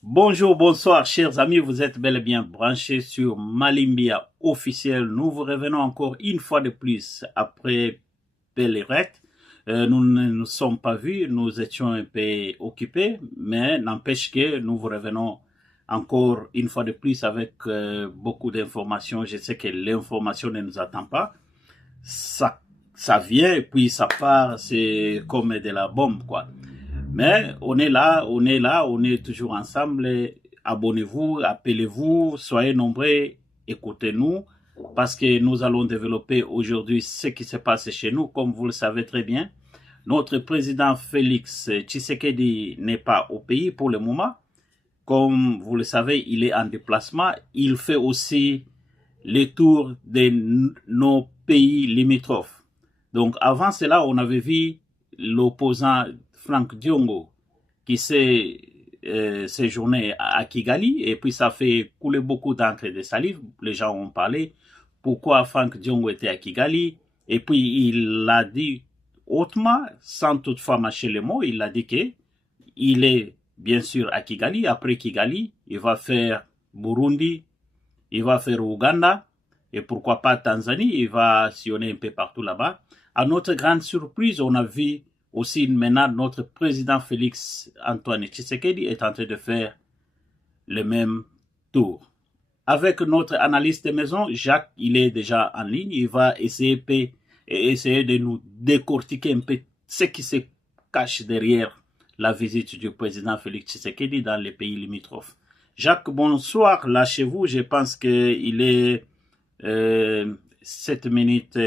Bonjour, bonsoir, chers amis. Vous êtes bel et bien branchés sur Malimbia officiel. Nous vous revenons encore une fois de plus après Belirette. Nous ne nous sommes pas vus, nous étions un peu occupés, mais n'empêche que nous vous revenons encore une fois de plus avec beaucoup d'informations. Je sais que l'information ne nous attend pas. Ça, ça vient et puis ça part, c'est comme de la bombe, quoi. Mais on est toujours ensemble. Abonnez-vous, appelez-vous, soyez nombreux, écoutez-nous, parce que nous allons développer aujourd'hui ce qui se passe chez nous, comme vous le savez très bien. Notre président Félix Tshisekedi n'est pas au pays pour le moment. Comme vous le savez, il est en déplacement. Il fait aussi les tours de nos pays limitrophes. Donc avant cela, on avait vu l'opposant Frank Diongo qui s'est séjourné à Kigali et puis ça fait couler beaucoup d'encre et de salive. Les gens ont parlé pourquoi Frank Diongo était à Kigali et puis il l'a dit hautement, sans toutefois mâcher les mots, il a dit que il est bien sûr à Kigali. Après Kigali, il va faire Burundi, il va faire Ouganda et pourquoi pas Tanzanie. Il va sillonner un peu partout là-bas. À notre grande surprise, on a vu aussi maintenant notre président Félix Antoine Tshisekedi est en train de faire le même tour. Avec notre analyste de maison, Jacques, il est déjà en ligne. Il va essayer de nous décortiquer un peu ce qui se cache derrière la visite du président Félix Tshisekedi dans les pays limitrophes. Jacques, bonsoir. Là chez vous, je pense qu'il est 7 minutes.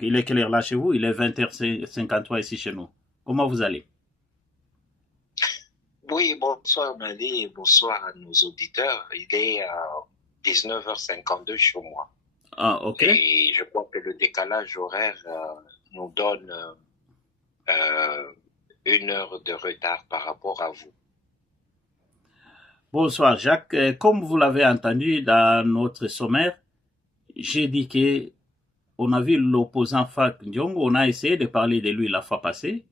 Il est quelle heure là chez vous? Il est 20h53 ici chez nous. Comment vous allez? Oui, bonsoir Mali et bonsoir à nos auditeurs. Il est 19h52 chez moi. Ah, ok. Et je crois que le décalage horaire nous donne une heure de retard par rapport à vous. Bonsoir Jacques. Comme vous l'avez entendu dans notre sommaire, j'ai dit que on a vu l'opposant Frank Ndiong, on a essayé de parler de lui la fois passée.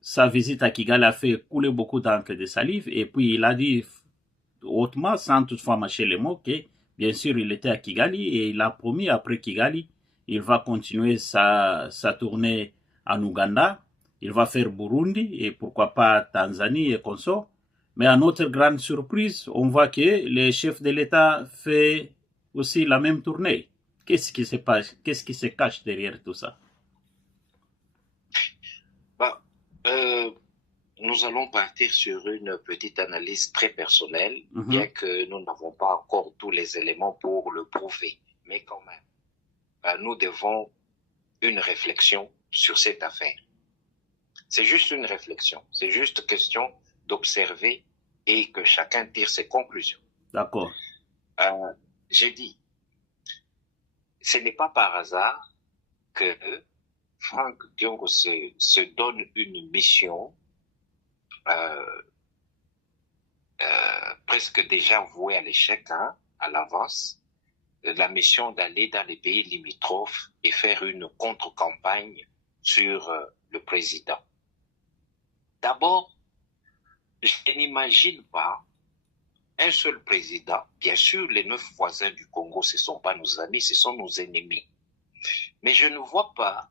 Sa visite à Kigali a fait couler beaucoup d'encre et de salive et puis il a dit hautement, sans toutefois mâcher les mots, que bien sûr il était à Kigali et il a promis après Kigali, il va continuer sa tournée en Ouganda, il va faire Burundi et pourquoi pas Tanzanie et consorts. Mais à notre grande surprise, on voit que le chef de l'État fait aussi la même tournée. Qu'est-ce qui se passe? Qu'est-ce qui se cache derrière tout ça? Bah, euh, nous allons partir sur une petite analyse très personnelle, bien que nous n'avons pas encore tous les éléments pour le prouver. Mais quand même, nous devons une réflexion sur cette affaire. C'est juste une réflexion. C'est juste question d'observer et que chacun tire ses conclusions. D'accord. J'ai dit, ce n'est pas par hasard que Frank Diongo se donne une mission presque déjà vouée à l'échec à l'avance, la mission d'aller dans les pays limitrophes et faire une contre-campagne sur le président. D'abord, je n'imagine pas un seul président. Bien sûr, les 9 voisins du Congo, ce ne sont pas nos amis, ce sont nos ennemis. Mais je ne vois pas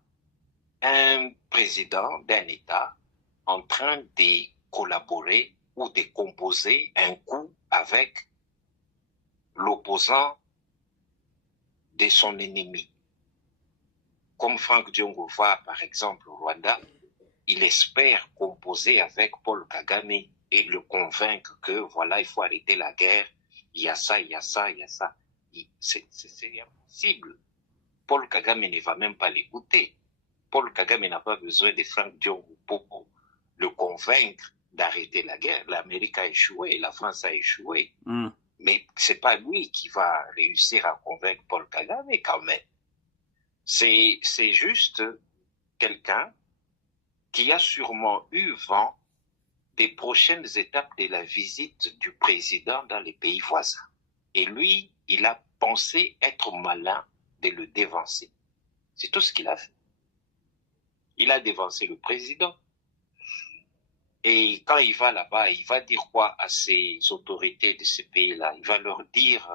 un président d'un État en train de collaborer ou de composer un coup avec l'opposant de son ennemi. Comme Frank Diongo va, par exemple, au Rwanda, il espère composer avec Paul Kagame et le convaincre que voilà, il faut arrêter la guerre, il y a ça, il y a ça, il y a ça. C'est impossible. Paul Kagame ne va même pas l'écouter. Paul Kagame n'a pas besoin de Frank Diongo pour le convaincre d'arrêter la guerre. L'Amérique a échoué, la France a échoué. Mais c'est pas lui qui va réussir à convaincre Paul Kagame quand même. C'est juste quelqu'un qui a sûrement eu vent des prochaines étapes de la visite du président dans les pays voisins. Et lui, il a pensé être malin de le dévancer. C'est tout ce qu'il a fait. Il a dévancé le président. Et quand il va là-bas, il va dire quoi à ces autorités de ces pays-là? Il va leur dire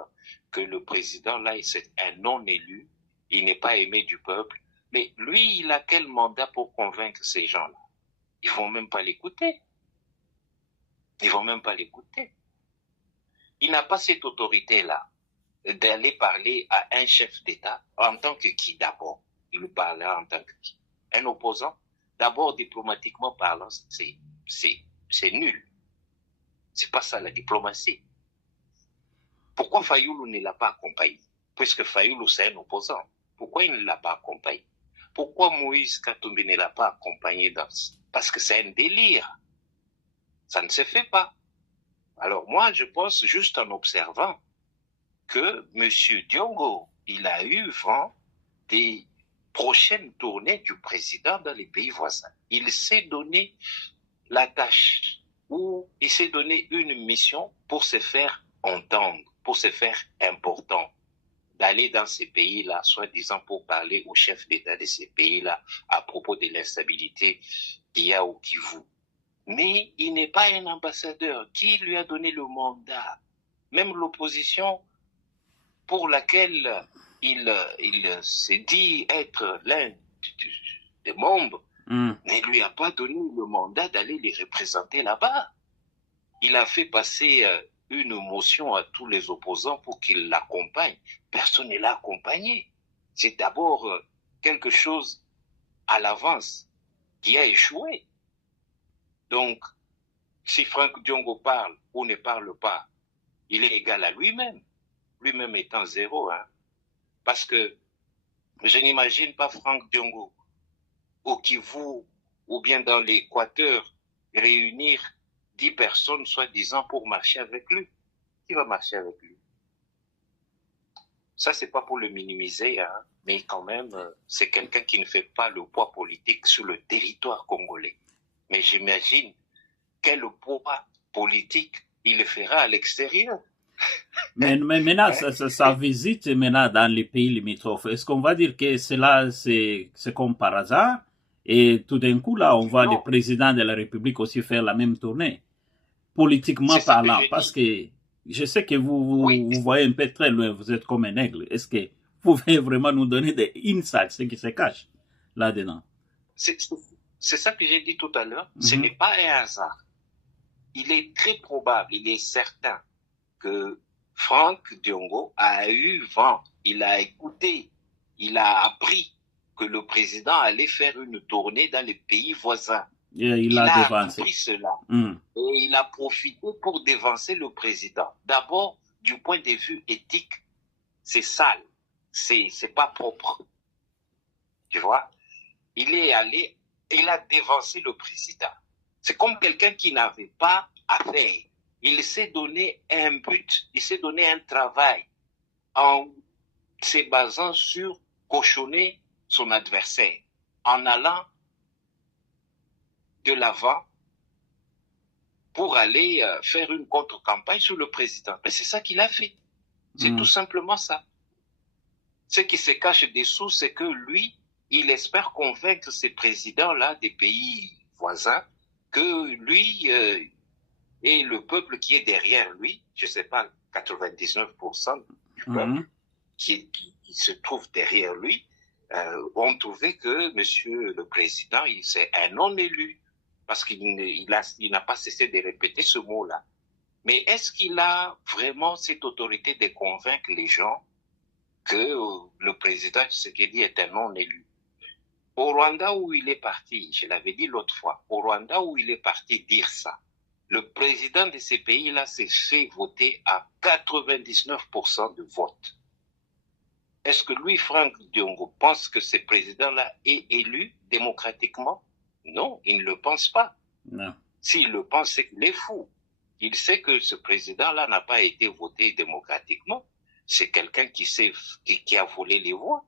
que le président, là, c'est un non-élu, il n'est pas aimé du peuple. Mais lui, il a quel mandat pour convaincre ces gens-là? Ils vont même pas l'écouter. Ils vont même pas l'écouter. Il n'a pas cette autorité-là d'aller parler à un chef d'État en tant que qui d'abord? Il lui parlera en tant que qui? Un opposant? D'abord, diplomatiquement parlant, c'est nul. C'est pas ça la diplomatie. Pourquoi Fayoulou ne l'a pas accompagné? Puisque Fayoulou, c'est un opposant. Pourquoi il ne l'a pas accompagné? Pourquoi Moïse Katumbi ne l'a pas accompagné dans ça? Parce que c'est un délire. Ça ne se fait pas. Alors moi, je pense juste en observant que M. Diongo, il a eu vent des prochaines tournées du président dans les pays voisins. Il s'est donné la tâche ou il s'est donné une mission pour se faire entendre, pour se faire important, d'aller dans ces pays-là, soi-disant pour parler au chef d'État de ces pays-là à propos de l'instabilité qu'il y a au Kivu. Mais il n'est pas un ambassadeur. Qui lui a donné le mandat? Même l'opposition pour laquelle il s'est dit être l'un des membres ne lui a pas donné le mandat d'aller les représenter là-bas. Il a fait passer une motion à tous les opposants pour qu'ils l'accompagnent. Personne ne l'a accompagné. C'est d'abord quelque chose à l'avance qui a échoué. Donc, si Franck Diongo parle ou ne parle pas, il est égal à lui-même. Lui-même étant zéro. Hein. Parce que je n'imagine pas Franck Diongo au Kivu ou bien dans l'Équateur réunir 10 personnes, soi-disant, pour marcher avec lui. Qui va marcher avec lui? Ça, c'est pas pour le minimiser, hein, mais quand même, c'est quelqu'un qui ne fait pas le poids politique sur le territoire congolais. Mais j'imagine quel poids politique il le fera à l'extérieur. Mais maintenant, sa visite maintenant dans les pays limitrophes, est-ce qu'on va dire que cela, c'est comme par hasard? Et tout d'un coup, là, on voit le président de la République aussi faire la même tournée, politiquement parlant, parce que je sais que vous voyez un peu très loin, vous êtes comme un aigle. Est-ce que vous pouvez vraiment nous donner des insights, ce qui se cache là-dedans? C'est ça que j'ai dit tout à l'heure. Ce n'est pas un hasard. Il est très probable, il est certain que Franck Diongo a eu vent, il a écouté, il a appris que le président allait faire une tournée dans les pays voisins. Il a appris cela. Et il a profité pour dévancer le président. D'abord, du point de vue éthique, c'est sale. C'est pas propre. Tu vois? Il est allé, il a dévancé le président. C'est comme quelqu'un qui n'avait pas à faire. Il s'est donné un but, il s'est donné un travail en se basant sur cochonner son adversaire, en allant de l'avant pour aller faire une contre-campagne sur le président. Mais c'est ça qu'il a fait. C'est tout simplement ça. Ce qui se cache dessous, c'est que lui, il espère convaincre ces présidents-là des pays voisins que lui et le peuple qui est derrière lui, je ne sais pas, 99% du peuple qui se trouve derrière lui, ont trouvé que monsieur le président, c'est un non-élu, parce qu'il n'a pas cessé de répéter ce mot-là. Mais est-ce qu'il a vraiment cette autorité de convaincre les gens que le président Tshisekedi est un non-élu? Au Rwanda où il est parti, je l'avais dit l'autre fois, au Rwanda où il est parti dire ça, le président de ces pays-là s'est fait voter à 99% de vote. Est-ce que lui, Franck Diongo, pense que ce président-là est élu démocratiquement? Non, il ne le pense pas. Non. S'il le pense, c'est qu'il est fou. Il sait que ce président-là n'a pas été voté démocratiquement. C'est quelqu'un qui a volé les voix.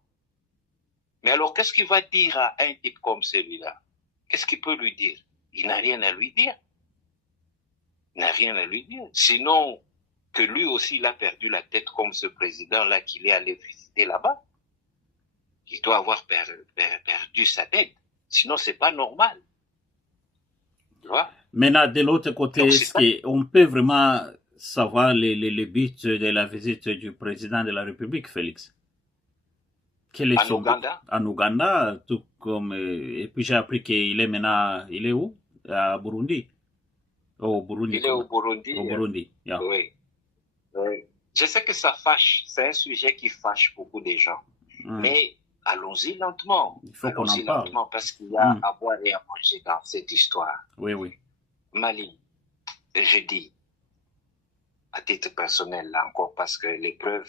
Mais alors, qu'est-ce qu'il va dire à un type comme celui-là? Qu'est-ce qu'il peut lui dire? Il n'a rien à lui dire. Il n'a rien à lui dire. Sinon, que lui aussi, il a perdu la tête comme ce président-là qu'il est allé visiter là-bas. Il doit avoir perdu sa tête. Sinon, c'est pas normal. Tu vois? Maintenant, de l'autre côté, Donc, c'est est-ce ça. qu'on peut vraiment savoir les buts de la visite du président de la République, Félix? Quel est En son but? Ouganda, En Ouganda, tout comme... et puis j'ai appris qu'il est maintenant... Il est où? À Burundi. Au Burundi, il est au comment? Au Burundi. Burundi, yeah. Oui, oui. Je sais que ça fâche. C'est un sujet qui fâche beaucoup de gens. Hmm. Mais allons-y lentement. Il faut qu'on en Allons-y parle. lentement parce qu'il y a Hmm. à boire et à manger dans cette histoire. Oui, oui. Mali, je dis, à titre personnel, là encore, parce que les preuves,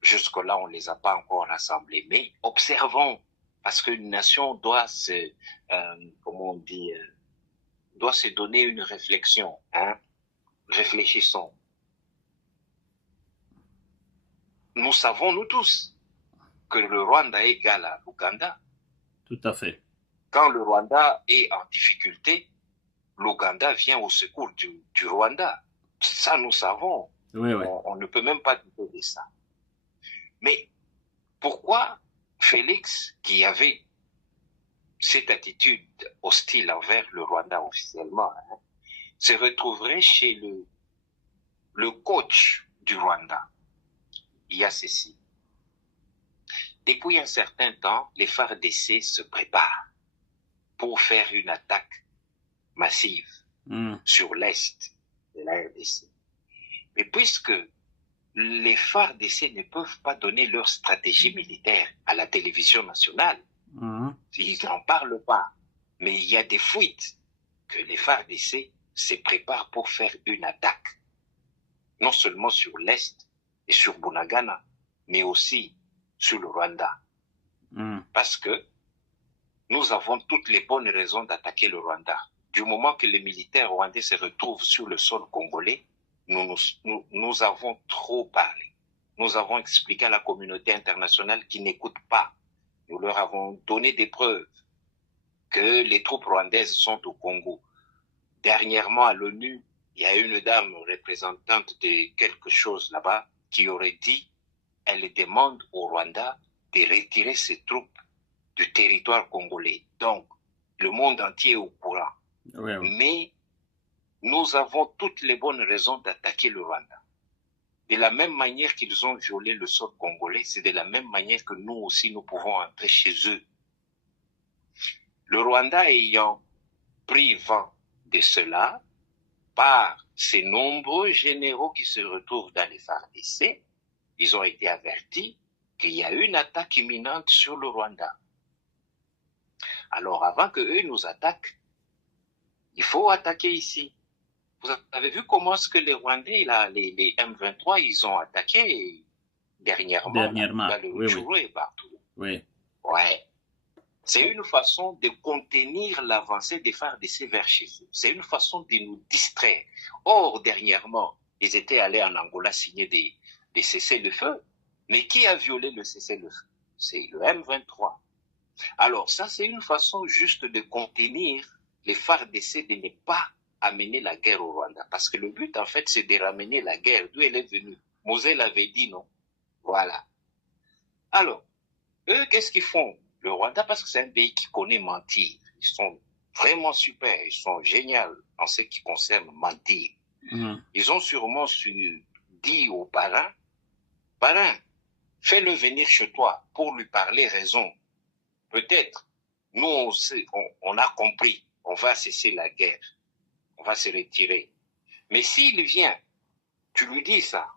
jusque-là, on ne les a pas encore rassemblées. Mais observons, parce qu'une nation doit comment on dit, doit se donner une réflexion. Hein? Réfléchissons. Nous savons, nous tous, que le Rwanda est égal à l'Ouganda. Tout à fait. Quand le Rwanda est en difficulté, l'Ouganda vient au secours du Rwanda. Ça, nous savons. Oui, oui. On ne peut même pas douter de ça. Mais pourquoi Félix, qui avait cette attitude hostile envers le Rwanda officiellement, hein, se retrouverait chez le coach du Rwanda? Il y a ceci. Depuis un certain temps, les FARDC se préparent pour faire une attaque massive sur l'Est de la RDC. Mais puisque les FARDC ne peuvent pas donner leur stratégie militaire à la télévision nationale, ils n'en parlent pas. Mais il y a des fuites que les FARDC se préparent pour faire une attaque, non seulement sur l'Est et sur Bunagana, mais aussi sur le Rwanda. Parce que nous avons toutes les bonnes raisons d'attaquer le Rwanda. Du moment que les militaires rwandais se retrouvent sur le sol congolais, nous avons trop parlé. Nous avons expliqué à la communauté internationale qui n'écoute pas. Nous leur avons donné des preuves que les troupes rwandaises sont au Congo. Dernièrement, à l'ONU, il y a une dame représentante de quelque chose là-bas qui aurait dit, elle demande au Rwanda de retirer ses troupes du territoire congolais. Donc, le monde entier est au courant. Oui, oui. Mais nous avons toutes les bonnes raisons d'attaquer le Rwanda. De la même manière qu'ils ont violé le sol congolais, c'est de la même manière que nous aussi, nous pouvons entrer chez eux. Le Rwanda ayant pris vent de cela, par ces nombreux généraux qui se retrouvent dans les FARDC, ils ont été avertis qu'il y a une attaque imminente sur le Rwanda. Alors, avant qu'eux nous attaquent, il faut attaquer ici. Vous avez vu comment est-ce que les Rwandais, là, les M23, ils ont attaqué dernièrement dans le oui, Rutshuru et partout. Oui. Ouais. C'est une façon de contenir l'avancée des FARDC vers chez eux. C'est une façon de nous distraire. Or, dernièrement, ils étaient allés en Angola signer des cessez-le-feu. Mais qui a violé le cessez-le-feu? C'est le M23. Alors, ça, c'est une façon juste de contenir les FARDC de ne pas amener la guerre au Rwanda. Parce que le but, en fait, c'est de ramener la guerre d'où elle est venue. Moselle avait dit non. Voilà. Alors, eux, qu'est-ce qu'ils font? Le Rwanda, parce que c'est un pays qui connaît mentir. Ils sont vraiment super. Ils sont géniaux en ce qui concerne mentir. Ils ont sûrement dit aux parrains, parrain, fais-le venir chez toi pour lui parler raison. Peut-être, nous, on a compris, on va cesser la guerre, on va se retirer. Mais s'il vient, tu lui dis ça,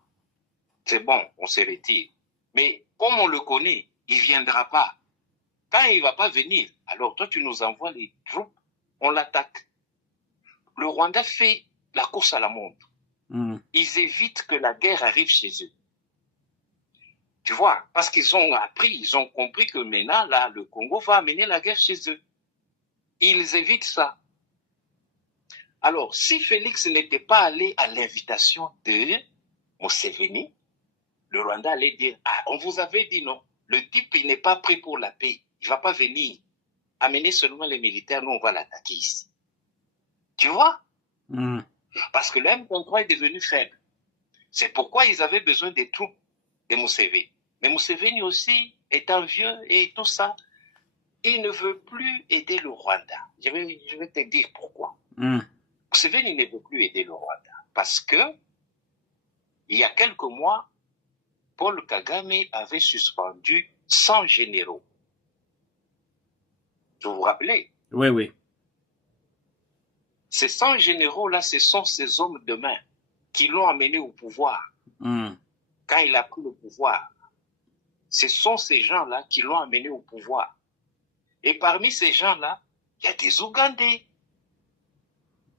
c'est bon, on se retire. Mais comme on le connaît, il ne viendra pas. Quand il ne va pas venir, alors toi, tu nous envoies les troupes, on l'attaque. Le Rwanda fait la course à la montre. Ils évitent que la guerre arrive chez eux. Tu vois, parce qu'ils ont appris, ils ont compris que maintenant, là, le Congo va amener la guerre chez eux. Ils évitent ça. Alors, si Félix n'était pas allé à l'invitation de Museveni, le Rwanda allait dire, ah, on vous avait dit non, le type, il n'est pas prêt pour la paix, il ne va pas venir. Amener seulement les militaires, nous, on va l'attaquer ici. Tu vois? Parce que le M23 est devenu faible. C'est pourquoi ils avaient besoin des troupes de Museveni. Mais Museveni aussi, étant vieux et tout ça, il ne veut plus aider le Rwanda. Je vais te dire pourquoi. Museveni ne veut plus aider le Rwanda parce que, il y a quelques mois, Paul Kagame avait suspendu 100 généraux. Vous vous rappelez? Oui, oui. Ces 100 généraux-là, ce sont ces hommes de main qui l'ont amené au pouvoir. Quand il a pris le pouvoir, ce sont ces gens-là qui l'ont amené au pouvoir. Et parmi ces gens-là, il y a des Ougandais.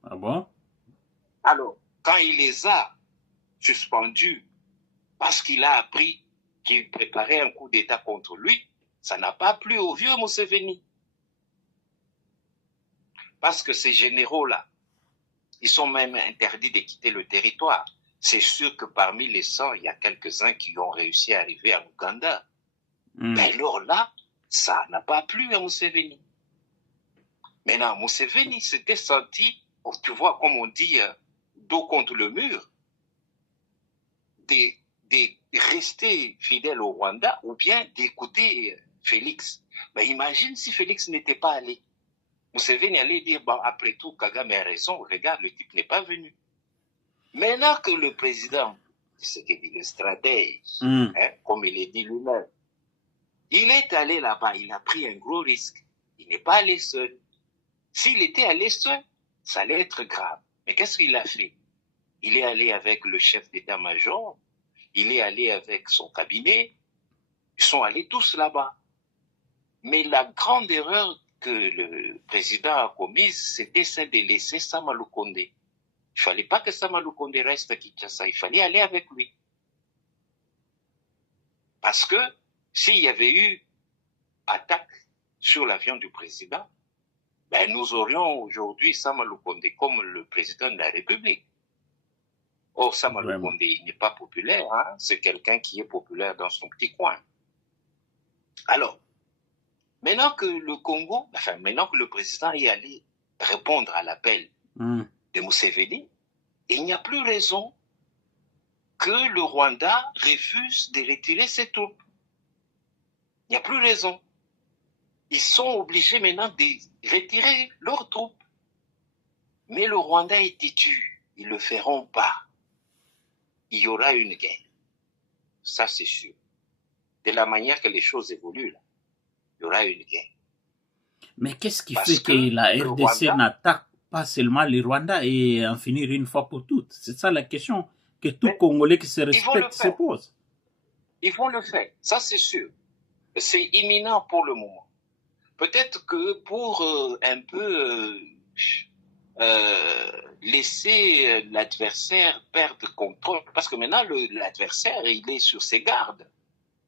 Ah bon? Alors, quand il les a suspendus parce qu'il a appris qu'il préparait un coup d'État contre lui, ça n'a pas plu au vieux Museveni. Parce que ces généraux-là, ils sont même interdits de quitter le territoire. C'est sûr que parmi les 100, il y a quelques-uns qui ont réussi à arriver en Ouganda. Mais alors là, ça n'a pas plu à Museveni. Maintenant, Museveni s'était senti, tu vois, comme on dit, dos contre le mur, de rester fidèle au Rwanda ou bien d'écouter Félix. Mais imagine si Félix n'était pas allé. Museveni allait dire, bon, après tout, Kagame a raison, regarde, le type n'est pas venu. Maintenant que le président, ce qu'il dit, le stratège, comme il est dit lui-même, il est allé là-bas, il a pris un gros risque. Il n'est pas allé seul. S'il était allé seul, ça allait être grave. Mais qu'est-ce qu'il a fait? Il est allé avec le chef d'état-major, il est allé avec son cabinet, ils sont allés tous là-bas. Mais la grande erreur que le président a commise, c'était celle de laisser Sama Lukonde. Il ne fallait pas que Sama Lukonde reste à Kinshasa, il fallait aller avec lui. Parce que s'il y avait eu attaque sur l'avion du président, ben nous aurions aujourd'hui Sama Lukonde comme le président de la République. Or, Sama Lukonde, il n'est pas populaire, hein? C'est quelqu'un qui est populaire dans son petit coin. Alors, maintenant que le Congo, maintenant que le président est allé répondre à l'appel de Museveni, il n'y a plus raison que le Rwanda refuse de retirer ses troupes. Il n'y a plus raison. Ils sont obligés maintenant de retirer leurs troupes. Mais le Rwanda est têtu. Ils ne le feront pas. Il y aura une guerre. Ça, c'est sûr. De la manière que les choses évoluent, là, il y aura une guerre. Mais qu'est-ce qui fait que la RDC n'attaque pas seulement le Rwanda et en finir une fois pour toutes? C'est ça la question que tout Congolais qui se respecte se pose. Ils vont le faire, ça c'est sûr. C'est imminent pour le moment. Peut-être que pour un peu laisser l'adversaire perdre contrôle, parce que maintenant l'adversaire il est sur ses gardes.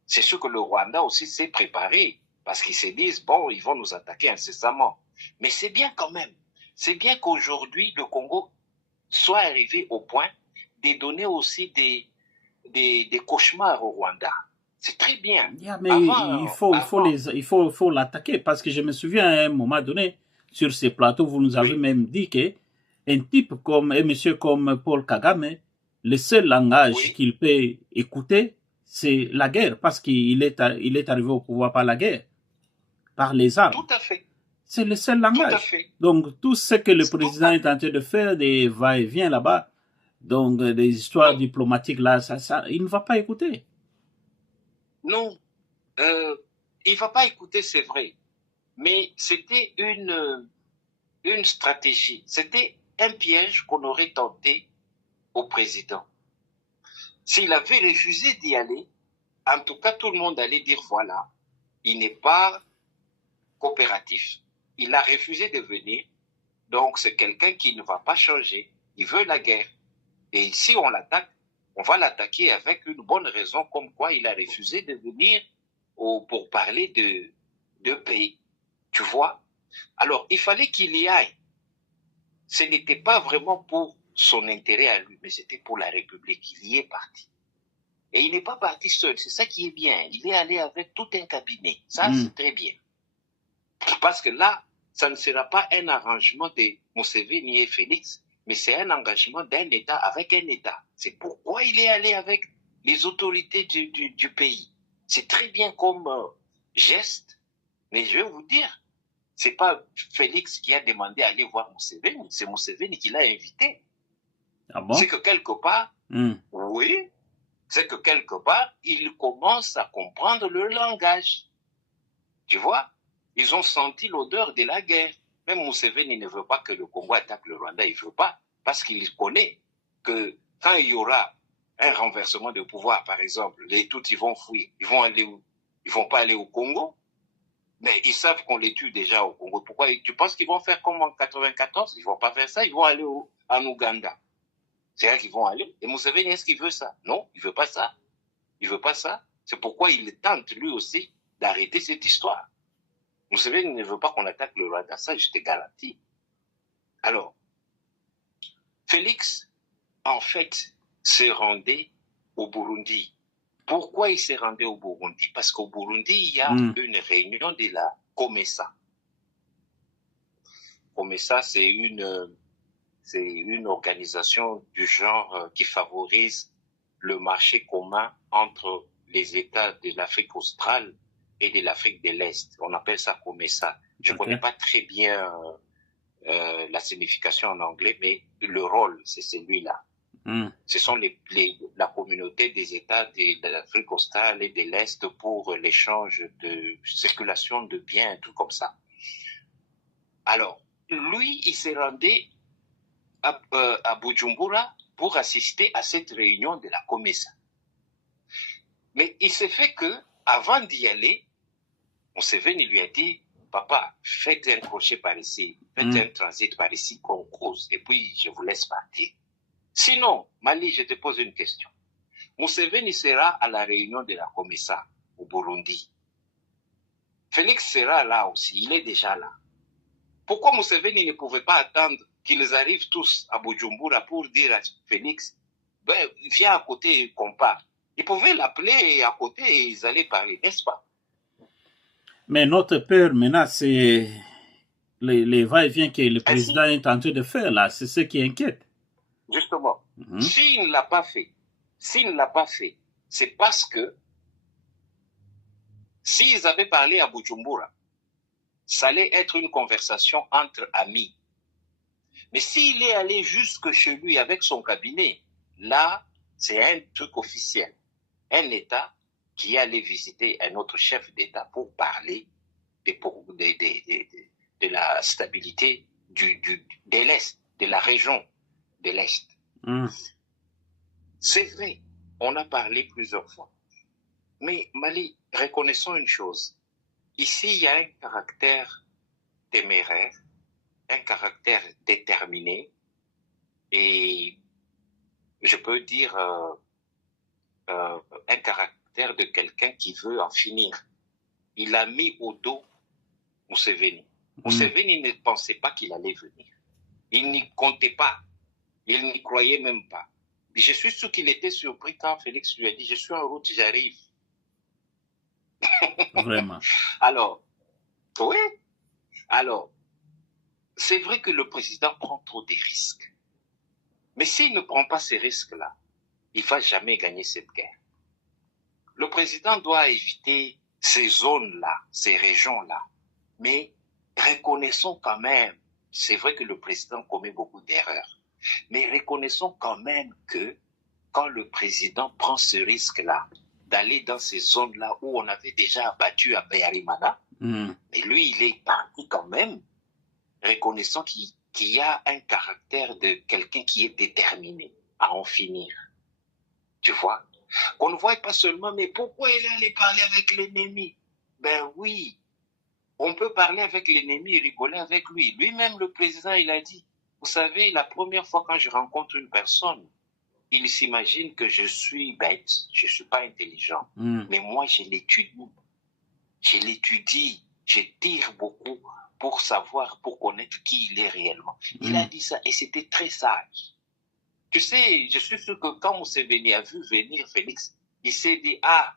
C'est sûr que le Rwanda aussi s'est préparé, parce qu'ils se disent, bon, ils vont nous attaquer incessamment. Mais c'est bien quand même. C'est bien qu'aujourd'hui, le Congo soit arrivé au point de donner aussi des cauchemars au Rwanda. C'est très bien. Mais il faut l'attaquer, parce que je me souviens à un moment donné, sur ces plateaux, vous nous avez même dit que un type comme, un monsieur comme Paul Kagame, le seul langage qu'il peut écouter, c'est la guerre, parce qu'il est arrivé au pouvoir par la guerre, par les armes. Tout à fait. C'est le seul langage. Donc, tout ce que le président est en train de faire, des va-et-vient là-bas, donc des histoires diplomatiques là, ça, il ne va pas écouter. Non, il ne va pas écouter, c'est vrai. Mais c'était une stratégie. C'était un piège qu'on aurait tenté au président. S'il avait refusé d'y aller, en tout cas, tout le monde allait dire, voilà, il n'est pas coopératif. Il a refusé de venir, donc c'est quelqu'un qui ne va pas changer. Il veut la guerre. Et si on l'attaque, on va l'attaquer avec une bonne raison, comme quoi il a refusé de venir pour parler de paix. Tu vois? Alors, il fallait qu'il y aille. Ce n'était pas vraiment pour son intérêt à lui, mais c'était pour la République. Il y est parti. Et il n'est pas parti seul, c'est ça qui est bien. Il est allé avec tout un cabinet. Ça, c'est très bien. Parce que là, ça ne sera pas un arrangement de Museveni et Félix, mais c'est un engagement d'un État avec un État. C'est pourquoi il est allé avec les autorités du pays. C'est très bien comme geste, mais je vais vous dire, C'est pas Félix qui a demandé à aller voir Museveni, c'est Museveni qui l'a invité. Ah bon? C'est que quelque part, oui, c'est que quelque part, il commence à comprendre le langage. Tu vois, ils ont senti l'odeur de la guerre. Même Museveni ne veut pas que le Congo attaque le Rwanda, il ne veut pas, parce qu'il connaît que quand il y aura un renversement de pouvoir, par exemple, les Tutsis vont fuir, ils vont aller où? Ils vont pas aller au Congo, mais ils savent qu'on les tue déjà au Congo. Pourquoi tu penses qu'ils vont faire comme en 94? Ils vont pas faire ça, ils vont aller en Ouganda. C'est là qu'ils vont aller. Et Museveni, est-ce qu'il veut ça? Non, il veut pas ça. Il veut pas ça. C'est pourquoi il tente lui aussi d'arrêter cette histoire. Museveni ne veut pas qu'on attaque le Rwanda, ça je te garantis. Alors, Félix, en fait, se rendait au Burundi. Pourquoi il s'est rendu au Burundi? Parce qu'au Burundi, il y a une réunion de la COMESA. COMESA, c'est une organisation du genre qui favorise le marché commun entre les États de l'Afrique australe et de l'Afrique de l'Est. On appelle ça COMESA. Je ne connais pas très bien la signification en anglais, mais le rôle, c'est celui-là. Ce sont la communauté des États de l'Afrique australe et de l'Est pour l'échange de circulation de biens, tout comme ça. Alors, lui, il s'est rendu à Bujumbura pour assister à cette réunion de la COMESA. Mais il s'est fait que, avant d'y aller, Museveni lui a dit, papa, faites un crochet par ici, faites un transit par ici qu'on cause, et puis je vous laisse partir. Sinon, Mali, je te pose une question. Museveni sera à la réunion de la COMESA au Burundi. Félix sera là aussi, il est déjà là. Pourquoi Museveni ne pouvait pas attendre qu'ils arrivent tous à Bujumbura pour dire à Félix, ben, viens à côté et compare. Ils pouvaient l'appeler à côté et ils allaient parler, n'est-ce pas? Mais notre peur maintenant, c'est les va-et-vient que le président est en train de faire là. C'est ce qui inquiète. Justement, s'il ne l'a pas fait, c'est parce que s'ils avaient parlé à Bujumbura, ça allait être une conversation entre amis. Mais s'il est allé jusque chez lui avec son cabinet, là, c'est un truc officiel. Un État qui allait visiter un autre chef d'État pour parler de la stabilité de l'Est, de la région de l'Est. C'est vrai, on a parlé plusieurs fois. Mais Mali, reconnaissons une chose. Ici, il y a un caractère téméraire, un caractère déterminé, et je peux dire un caractère de quelqu'un qui veut en finir. Il a mis au dos Museveni. Museveni ne pensait pas qu'il allait venir. Il n'y comptait pas. Il n'y croyait même pas. Je suis sûr qu'il était surpris quand Félix lui a dit « Je suis en route, j'arrive ». Vraiment. Alors, oui. Alors, c'est vrai que le président prend trop de risques. Mais s'il ne prend pas ces risques-là, il ne va jamais gagner cette guerre. Le président doit éviter ces zones-là, ces régions-là. Mais reconnaissons quand même, c'est vrai que le président commet beaucoup d'erreurs, mais reconnaissons quand même que quand le président prend ce risque-là, d'aller dans ces zones-là où on avait déjà abattu à Bayarimana, mais lui, il est parti quand même, reconnaissant qu'il y a un caractère de quelqu'un qui est déterminé à en finir. Tu vois? Qu'on ne voit pas seulement, mais pourquoi il est allé parler avec l'ennemi? Ben oui, on peut parler avec l'ennemi et rigoler avec lui. Lui-même, le président, il a dit, vous savez, la première fois quand je rencontre une personne, il s'imagine que je suis bête, je ne suis pas intelligent. Mais moi, je l'étudie, je tire beaucoup pour savoir, pour connaître qui il est réellement. Il a dit ça et c'était très sage. Tu sais, je suis sûr que quand Museveni a vu venir Félix, il s'est dit, ah,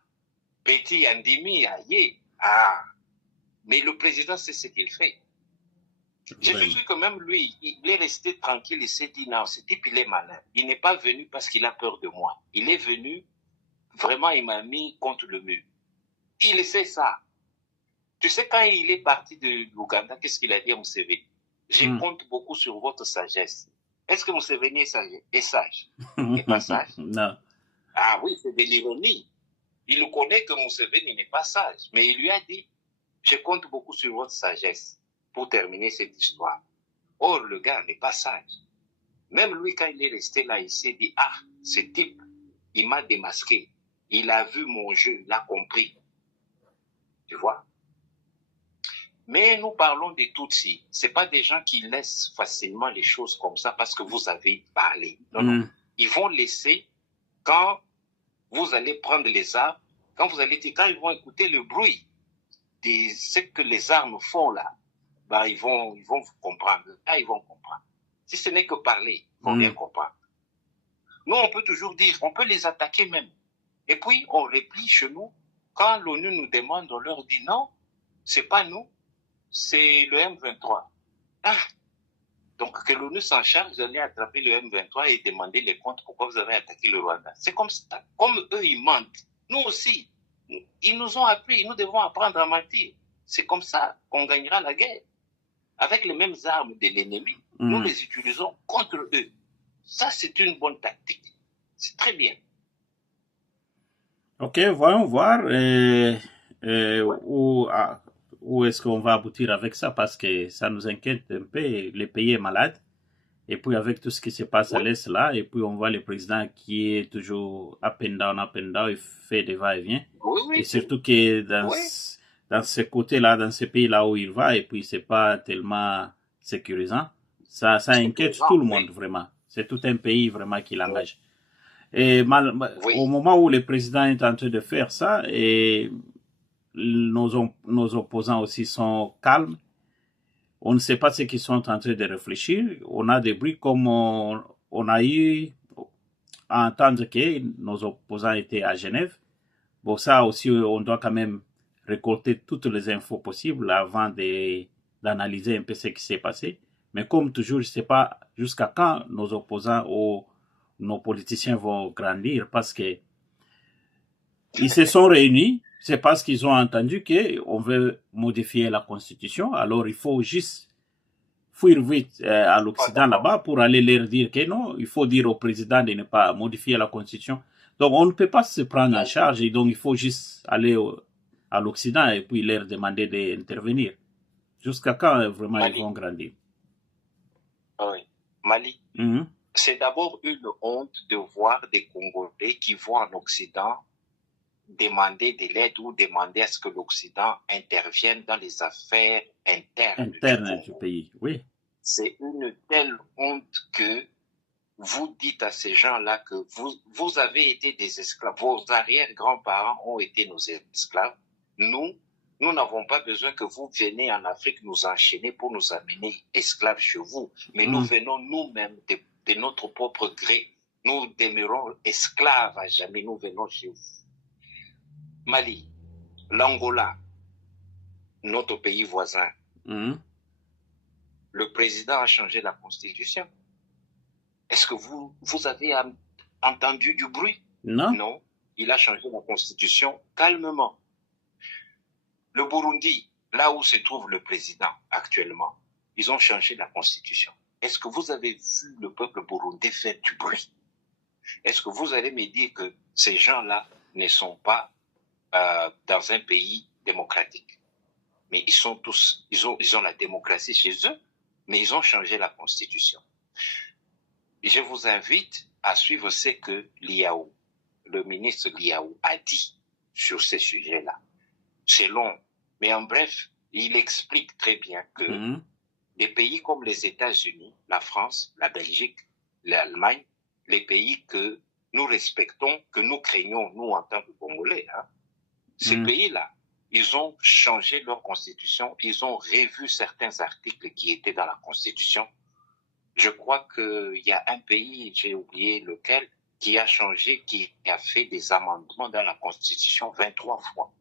petit Andimi, aïe, ah. Mais le président sait ce qu'il fait. Je suis sûr que même lui, il est resté tranquille, il s'est dit, non, ce type, il est malin. Il n'est pas venu parce qu'il a peur de moi. Il est venu, vraiment, il m'a mis contre le mur. Il sait ça. Tu sais, quand il est parti de l'Ouganda, qu'est-ce qu'il a dit à Museveni? Je compte beaucoup sur votre sagesse. Est-ce que Museveni est sage? Il n'est pas sage. Non. Ah oui, c'est de l'ironie. Il connaît que Museveni n'est pas sage, mais il lui a dit, je compte beaucoup sur votre sagesse pour terminer cette histoire. Or, le gars n'est pas sage. Même lui, quand il est resté là, il s'est dit, ah, ce type, il m'a démasqué. Il a vu mon jeu, il a compris. Tu vois? Mais nous parlons des Tutsis. Ce pas des gens qui laissent facilement les choses comme ça parce que vous avez parlé. Non, non. Ils vont laisser quand vous allez prendre les armes, quand ils vont écouter le bruit de ce que les armes font là, ben ils vont vous comprendre. Ah, ils vont comprendre. Si ce n'est que parler, il faut bien comprendre. Nous, on peut toujours dire, on peut les attaquer même. Et puis, on replie chez nous. Quand l'ONU nous demande, on leur dit non, c'est pas nous, c'est le M23. Ah, donc que l'ONU s'en charge d'aller attraper le M23 et demander les comptes pourquoi vous avez attaqué le Rwanda. C'est comme ça. Comme eux, ils mentent. Nous aussi, ils nous ont appris, nous devons apprendre à mentir. C'est comme ça qu'on gagnera la guerre. Avec les mêmes armes de l'ennemi, nous les utilisons contre eux. Ça, c'est une bonne tactique. C'est très bien. Ok, voyons voir où est-ce qu'on va aboutir avec ça, parce que ça nous inquiète un peu. Le pays est malade. Et puis avec tout ce qui se passe à l'Est là, et puis on voit le président qui est toujours up and down, il fait des va-et-vient. Et surtout que dans ce côté-là, dans ce pays-là où il va, et puis c'est pas tellement sécurisant. Ça inquiète tout le monde, vraiment. C'est tout un pays vraiment qui l'engage. Et au moment où le président est en train de faire ça, et nos opposants aussi sont calmes, on ne sait pas ce qu'ils sont en train de réfléchir. On a des bruits comme on a eu à entendre que nos opposants étaient à Genève. Bon, ça aussi, on doit quand même récolter toutes les infos possibles avant d'analyser un peu ce qui s'est passé. Mais comme toujours, je ne sais pas jusqu'à quand nos opposants ou nos politiciens vont grandir, parce que ils se sont réunis. C'est parce qu'ils ont entendu qu'on veut modifier la Constitution. Alors, il faut juste fuir vite à l'Occident là-bas pour aller leur dire que non, il faut dire au président de ne pas modifier la Constitution. Donc, on ne peut pas se prendre en charge et donc il faut juste aller à l'Occident et puis leur demander d'intervenir. Jusqu'à quand vraiment Mali. Ils vont grandir? Oui. Mali, c'est d'abord une honte de voir des Congolais qui vont en Occident demander de l'aide ou demander à ce que l'Occident intervienne dans les affaires internes du pays. Oui. C'est une telle honte que vous dites à ces gens-là que vous avez été des esclaves. Vos arrière-grands-parents ont été nos esclaves. Nous n'avons pas besoin que vous veniez en Afrique nous enchaîner pour nous amener esclaves chez vous. Mais nous venons nous-mêmes de notre propre gré. Nous demeurons esclaves à jamais. Nous venons chez vous. Mali, l'Angola, notre pays voisin, le président a changé la constitution. Est-ce que vous avez entendu du bruit? Non. Non, il a changé la constitution calmement. Le Burundi, là où se trouve le président actuellement, ils ont changé la constitution. Est-ce que vous avez vu le peuple burundais faire du bruit? Est-ce que vous allez me dire que ces gens-là ne sont pas dans un pays démocratique? Mais ils sont tous, ils ont la démocratie chez eux, mais ils ont changé la constitution. Et je vous invite à suivre ce que le ministre Liaou a dit sur ces sujets-là. C'est long, mais en bref, il explique très bien que des pays comme les États-Unis, la France, la Belgique, l'Allemagne, les pays que nous respectons, que nous craignons, nous en tant que Congolais, ces pays-là, ils ont changé leur constitution, ils ont revu certains articles qui étaient dans la constitution. Je crois qu'il y a un pays, j'ai oublié lequel, qui a changé, qui a fait des amendements dans la constitution 23 fois.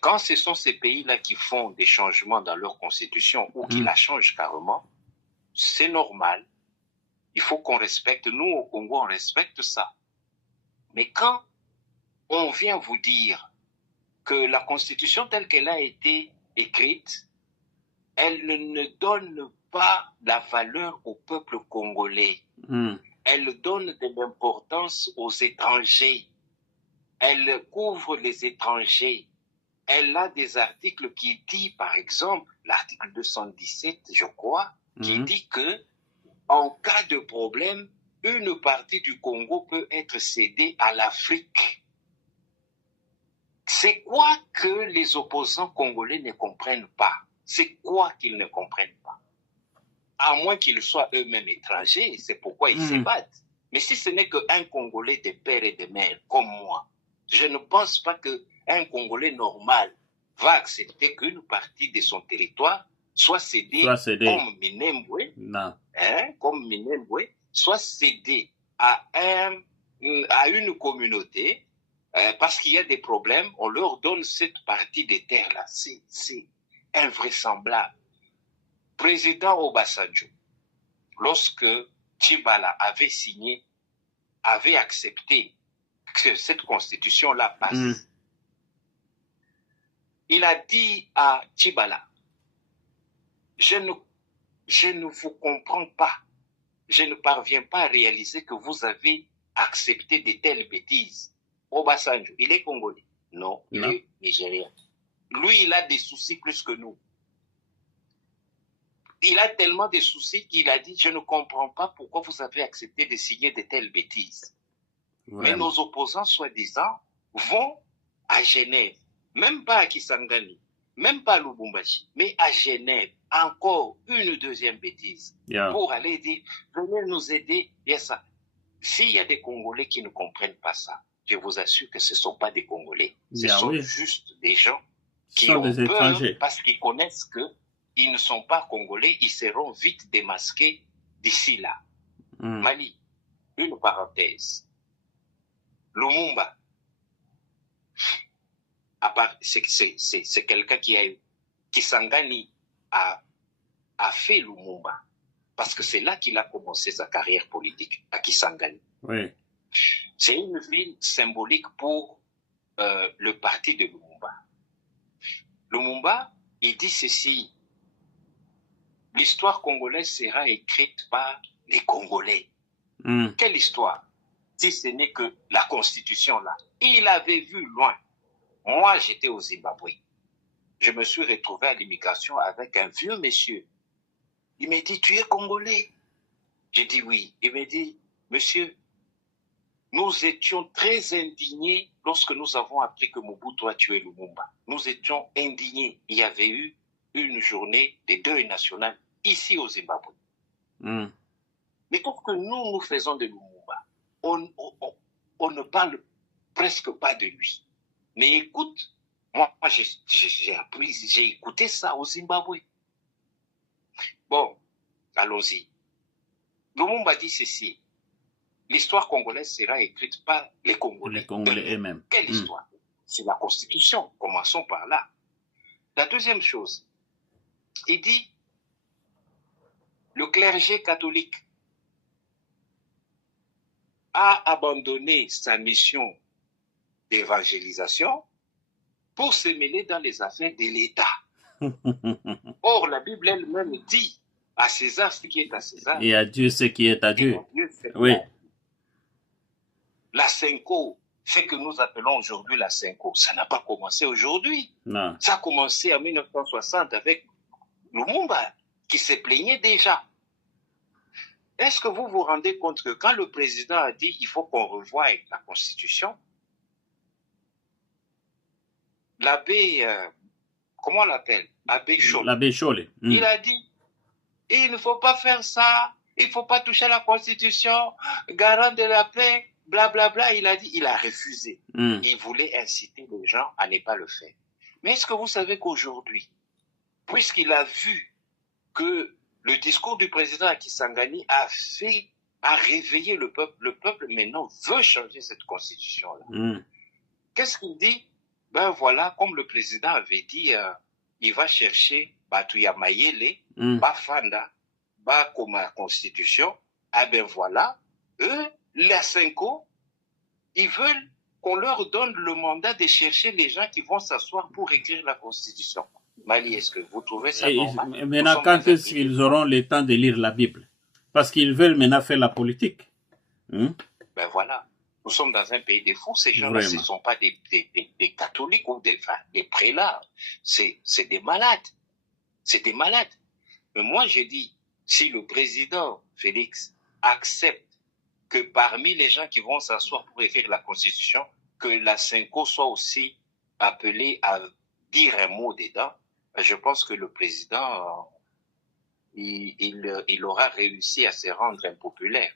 Quand ce sont ces pays-là qui font des changements dans leur constitution ou qui la changent carrément, c'est normal. Il faut qu'on respecte. Nous, au Congo, on respecte ça. Mais quand on vient vous dire que la Constitution telle qu'elle a été écrite, elle ne donne pas la valeur au peuple congolais. Elle donne de l'importance aux étrangers. Elle couvre les étrangers. Elle a des articles qui disent, par exemple, l'article 217, je crois, qui dit que en cas de problème, une partie du Congo peut être cédée à l'Afrique. C'est quoi que les opposants congolais ne comprennent pas? C'est quoi qu'ils ne comprennent pas? À moins qu'ils soient eux-mêmes étrangers, c'est pourquoi ils se battent. Mais si ce n'est qu'un Congolais de père et de mère, comme moi, je ne pense pas qu'un Congolais normal va accepter qu'une partie de son territoire soit cédée comme Minembwe, comme Minembwe, soit cédée à une communauté, parce qu'il y a des problèmes, on leur donne cette partie des terres-là. C'est invraisemblable. Président Obasanjo, lorsque Tchibala avait signé, avait accepté que cette constitution-là passe, il a dit à Tchibala, je ne vous comprends pas, je ne parviens pas à réaliser que vous avez accepté de telles bêtises. Obasanjo, il est congolais? Non, il est nigérien. Lui, il a des soucis plus que nous. Il a tellement de soucis qu'il a dit, je ne comprends pas pourquoi vous avez accepté de signer de telles bêtises. Mais nos opposants, soi-disant, vont à Genève, même pas à Kisangani, même pas à Lubumbashi, mais à Genève, encore une deuxième bêtise, pour aller dire, venez nous aider, il y a ça. S'il y a des Congolais qui ne comprennent pas ça, je vous assure que ce ne sont pas des Congolais, ce sont juste des gens qui ont peur parce qu'ils connaissent qu'ils ne sont pas Congolais, ils seront vite démasqués d'ici là. Mali, une parenthèse. Lumumba, c'est quelqu'un qui Sangani a fait Lumumba, parce que c'est là qu'il a commencé sa carrière politique, à Kisangani. C'est une ville symbolique pour le parti de Lumumba. Lumumba, il dit ceci, l'histoire congolaise sera écrite par les Congolais. Quelle histoire? Si ce n'est que la constitution là. Il avait vu loin. Moi, j'étais au Zimbabwe. Je me suis retrouvé à l'immigration avec un vieux monsieur. Il m'a dit, tu es Congolais? J'ai dit oui. Il m'a dit, monsieur, nous étions très indignés lorsque nous avons appris que Mobutu a tué Lumumba. Nous étions indignés. Il y avait eu une journée des deuil national ici au Zimbabwe. Mais pour que nous faisons de Lumumba, on ne parle presque pas de lui. Mais écoute, moi j'ai appris, j'ai écouté ça au Zimbabwe. Bon, allons-y. Lumumba dit ceci, l'histoire congolaise sera écrite par les Congolais. Les Congolais eux-mêmes. Quelle histoire? C'est la Constitution, commençons par là. La deuxième chose, il dit, le clergé catholique a abandonné sa mission d'évangélisation pour se mêler dans les affaires de l'État. Or, la Bible elle-même dit à César ce qui est à César. Et à Dieu ce qui est à Dieu. Oui. La Senko, ce que nous appelons aujourd'hui la Senko, ça n'a pas commencé aujourd'hui. Non. Ça a commencé en 1960 avec Lumumba, qui se plaignait déjà. Est-ce que vous vous rendez compte que quand le président a dit qu'il faut qu'on revoie la Constitution, l'abbé, comment on l'appelle? L'abbé Cholé. L'abbé Cholé. Il a dit, il ne faut pas faire ça, il ne faut pas toucher la Constitution, garant de la paix, blablabla. Bla, bla. Il a dit, il a refusé. Il voulait inciter les gens à ne pas le faire. Mais est-ce que vous savez qu'aujourd'hui, puisqu'il a vu que le discours du président Kisangani a réveillé le peuple maintenant veut changer cette constitution-là. Qu'est-ce qu'il dit? Ben voilà, comme le président avait dit, il va chercher Batuya Mayele, Bafanda, Bakoma Constitution. Ah ben voilà, eux, les Senko, ils veulent qu'on leur donne le mandat de chercher les gens qui vont s'asseoir pour écrire la Constitution. Mali, est-ce que vous trouvez ça normal? Maintenant, quand est-ce qu'ils auront le temps de lire la Bible? Parce qu'ils veulent maintenant faire la politique. Ben voilà. Nous sommes dans un pays de fous. Ces gens-là, ce ne sont pas des catholiques ou des prélats. C'est des malades. C'est des malades. Mais moi, je dis, si le président Félix accepte que parmi les gens qui vont s'asseoir pour écrire la Constitution, que la Cinco soit aussi appelée à dire un mot dedans, je pense que le président, il aura réussi à se rendre impopulaire.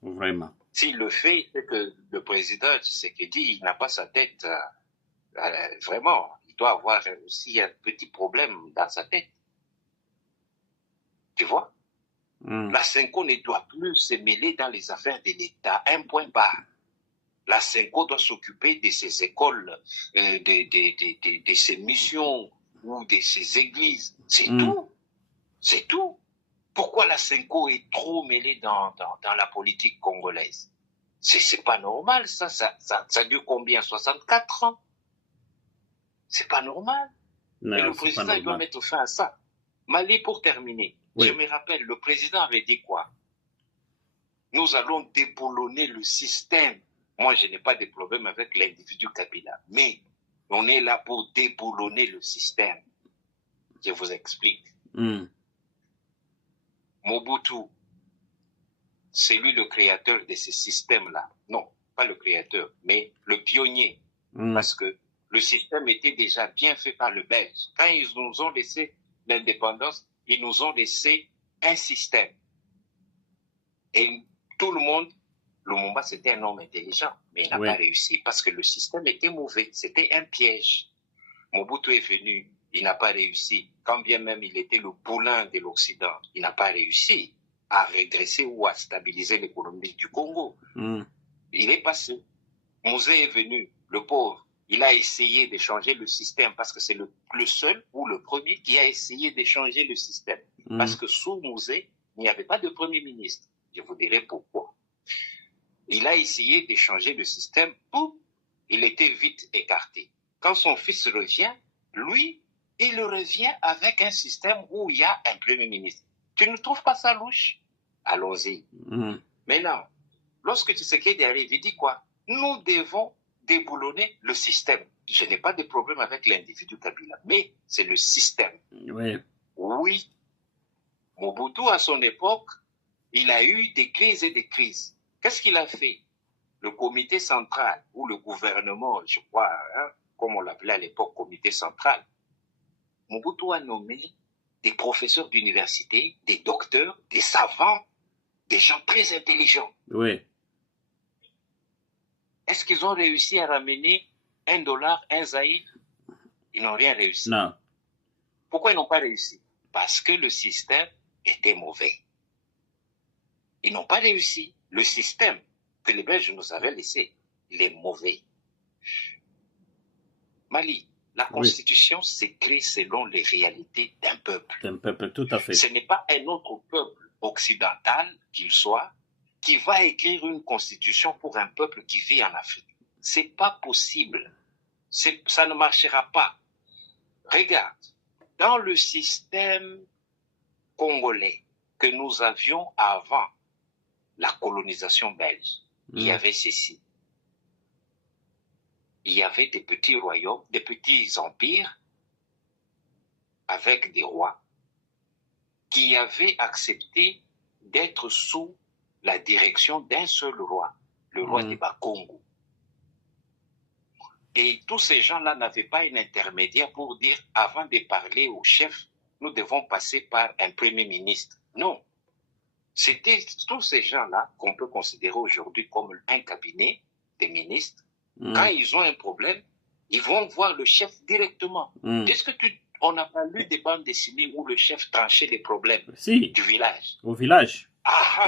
Vraiment. S'il le fait, c'est que le président Tshisekedi, il n'a pas sa tête, vraiment, il doit avoir aussi un petit problème dans sa tête. Tu vois? La Cinco ne doit plus se mêler dans les affaires de l'État. Un point barre. La Cinco doit s'occuper de ses écoles, de ses missions ou de ses églises. C'est tout. C'est tout. Pourquoi la Cinco est trop mêlée dans la politique congolaise? C'est pas normal, ça dure combien? 64 ans? C'est pas normal. Non, mais le président doit mettre fin à ça. Mali, pour terminer, je me rappelle, le président avait dit quoi? Nous allons déboulonner le système. Moi, je n'ai pas de problème avec l'individu Kabila, mais on est là pour déboulonner le système. Je vous explique. Mobutu, c'est lui le créateur de ce système-là. Non, pas le créateur, mais le pionnier. Parce que le système était déjà bien fait par le Belge. Quand ils nous ont laissé l'indépendance, ils nous ont laissé un système. Et tout le monde, Lumumba, c'était un homme intelligent, mais il n'a pas réussi parce que le système était mauvais. C'était un piège. Mobutu est venu, il n'a pas réussi. Quand bien même il était le poulain de l'Occident, il n'a pas réussi à redresser ou à stabiliser l'économie du Congo. Il est passé. Mosé est venu, le pauvre. Il a essayé de changer le système parce que c'est le seul ou le premier qui a essayé de changer le système. Parce que sous Mosé, il n'y avait pas de premier ministre. Je vous dirai pourquoi. Il a essayé de changer le système, il était vite écarté. Quand son fils revient, lui, il revient avec un système où il y a un premier ministre. Tu ne trouves pas ça louche? Allons-y. Maintenant, lorsque Tshisekedi arrive, il dit quoi? Nous devons déboulonner le système. Je n'ai pas de problème avec l'individu Kabila, mais c'est le système. Oui. Mobutu, à son époque, il a eu des crises et des crises. Qu'est-ce qu'il a fait? Le comité central, ou le gouvernement, je crois, comme on l'appelait à l'époque, comité central, Mobutu a nommé des professeurs d'université, des docteurs, des savants, des gens très intelligents. Est-ce qu'ils ont réussi à ramener $1, un zaïd? Ils n'ont rien réussi. Non. Pourquoi ils n'ont pas réussi? Parce que le système était mauvais. Ils n'ont pas réussi. Le système que les Belges nous avaient laissé, il est mauvais. Mali, la Constitution s'écrit selon les réalités d'un peuple. D'un peuple, tout à fait. Ce n'est pas un autre peuple occidental qu'il soit qui va écrire une Constitution pour un peuple qui vit en Afrique. C'est pas possible. Ça ne marchera pas. Regarde, dans le système congolais que nous avions avant la colonisation belge, il y avait ceci. Il y avait des petits royaumes, des petits empires avec des rois qui avaient accepté d'être sous la direction d'un seul roi, le roi de Bakongo. Et tous ces gens-là n'avaient pas un intermédiaire pour dire, avant de parler au chef, nous devons passer par un premier ministre. Non. C'était tous ces gens-là qu'on peut considérer aujourd'hui comme un cabinet des ministres. Quand ils ont un problème, ils vont voir le chef directement. Est-ce que on n'a pas lu des bandes dessinées où le chef tranchait les problèmes du village? Au village.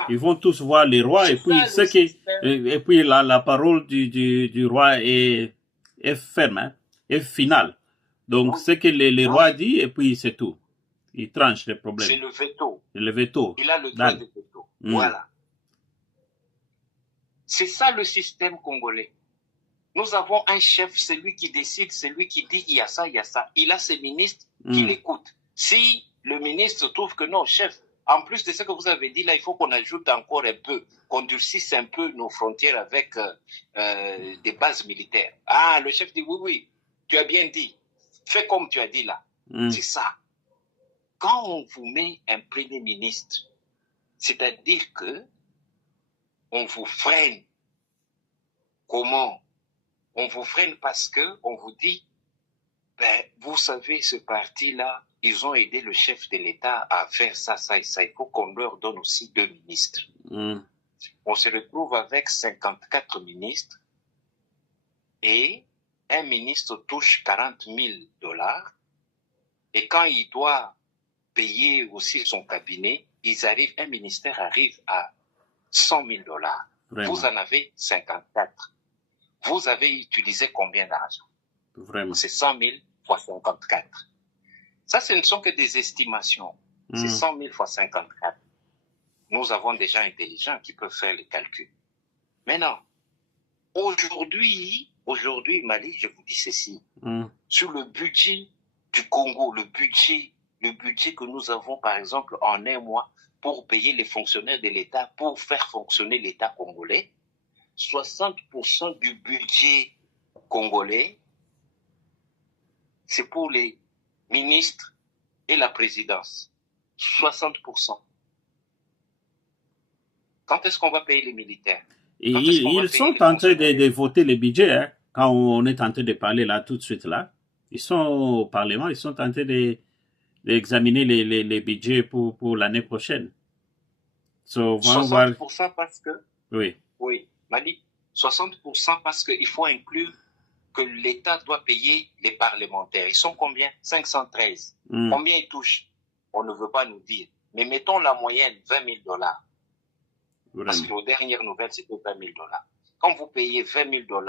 Ils vont tous voir les rois et puis, la parole du roi est ferme, est finale. Donc, ce que les rois disent et puis c'est tout. Ils tranchent les problèmes. C'est le veto. Le veto. Il a le droit de veto. Voilà. C'est ça le système congolais. Nous avons un chef, c'est lui qui décide, c'est lui qui dit il y a ça, il y a ça. Il a ses ministres qui l'écoutent. Si le ministre trouve que non, chef, en plus de ce que vous avez dit là, il faut qu'on ajoute encore un peu, qu'on durcisse un peu nos frontières avec des bases militaires. Ah, le chef dit oui, oui, tu as bien dit. Fais comme tu as dit là. C'est ça. Quand on vous met un premier ministre, c'est-à-dire que on vous freine. Comment? On vous freine parce que on vous dit, ben, vous savez, ce parti-là, ils ont aidé le chef de l'État à faire ça, ça et ça. Il faut qu'on leur donne aussi 2 ministres. On se retrouve avec 54 ministres et un ministre touche $40 000. Et quand il doit payer aussi son cabinet, un ministère arrive à $100 000. Vraiment. Vous en avez 54. Vous avez utilisé combien d'argent? Vraiment. C'est 100 000 fois 54. Ça, ce ne sont que des estimations. C'est 100 000 fois 54. Nous avons des gens intelligents qui peuvent faire les calculs. Maintenant, aujourd'hui, Mali, je vous dis ceci. Sur le budget du Congo, le budget que nous avons, par exemple, en un mois, pour payer les fonctionnaires de l'État, pour faire fonctionner l'État congolais, 60% du budget congolais, c'est pour les ministres et la présidence. 60%. Quand est-ce qu'on va payer les militaires? Et ils sont en train de voter les budgets, hein, quand on est en train de parler là, tout de suite là. Ils sont au Parlement, ils sont en train d'examiner les budgets pour l'année prochaine. 60% parce que... Oui. Oui, Mali, 60% parce qu'il faut inclure que l'État doit payer les parlementaires. Ils sont combien? 513. Combien ils touchent? On ne veut pas nous dire. Mais mettons la moyenne, $20 000. Parce que aux dernières nouvelles, c'était $20 000. Quand vous payez $20 000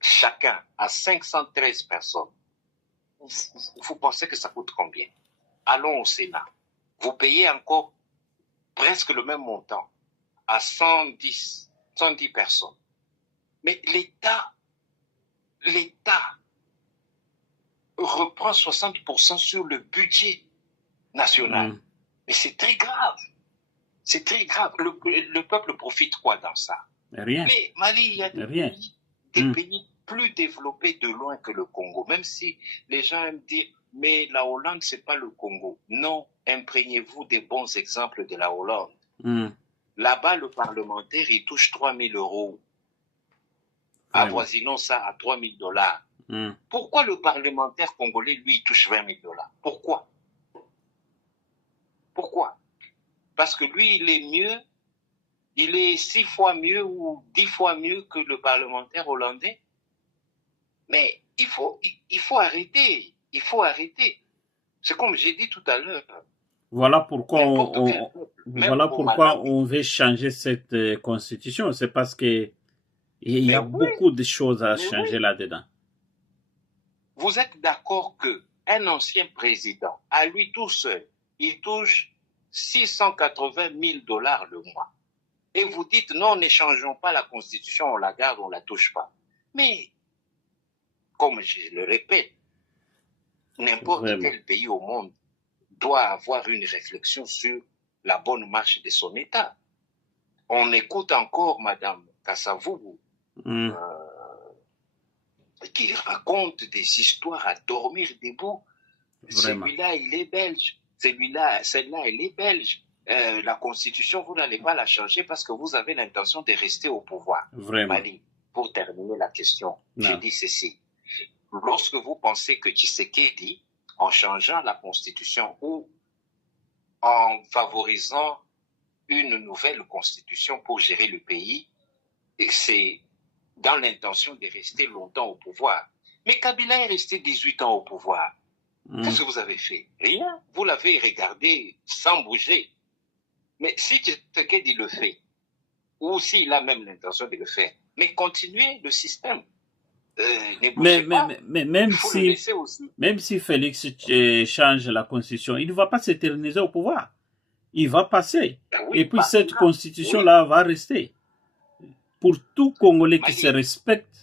chacun à 513 personnes, vous pensez que ça coûte combien? Allons au Sénat. Vous payez encore presque le même montant à 110 personnes. Mais l'État reprend 60% sur le budget national. Mais c'est très grave. C'est très grave. Le peuple profite quoi dans ça? Rien. Mais Mali, il y a des pays plus développés de loin que le Congo. Même si les gens aiment dire, mais la Hollande, c'est pas le Congo. Non, imprégnez-vous des bons exemples de la Hollande. Là-bas, le parlementaire, il touche 3 000 €. Avoisinons ça à $3 000. Pourquoi le parlementaire congolais, lui, il touche $20 000? Pourquoi? Parce que lui, il est mieux, il est 6 fois mieux ou 10 fois mieux que le parlementaire hollandais. Mais il faut arrêter. Il faut arrêter. C'est comme j'ai dit tout à l'heure. Voilà pourquoi on veut changer cette constitution. C'est parce que il y a beaucoup de choses à changer là-dedans. Vous êtes d'accord qu'un ancien président, à lui tout seul, il touche $680 000 le mois. Et vous dites, non, ne changeons pas la constitution, on la garde, on ne la touche pas. Mais, comme je le répète, n'importe quel pays au monde doit avoir une réflexion sur la bonne marche de son État. On écoute encore Madame Kassavou qui raconte des histoires à dormir debout. Celui-là, il est belge. Celle-là, elle est belge. La Constitution, vous n'allez pas la changer parce que vous avez l'intention de rester au pouvoir. Mali, pour terminer la question, je dis ceci. Lorsque vous pensez que Tshisekedi, en changeant la Constitution ou en favorisant une nouvelle Constitution pour gérer le pays, et c'est dans l'intention de rester longtemps au pouvoir. Mais Kabila est resté 18 ans au pouvoir. Qu'est-ce que vous avez fait? Rien. Vous l'avez regardé sans bouger. Mais si Tshisekedi le fait, ou s'il a même l'intention de le faire, mais continuez le système. Mais même si Félix change la constitution, il ne va pas s'éterniser au pouvoir. Il va passer. Et puis cette constitution-là va rester. Pour tout Congolais qui se respecte,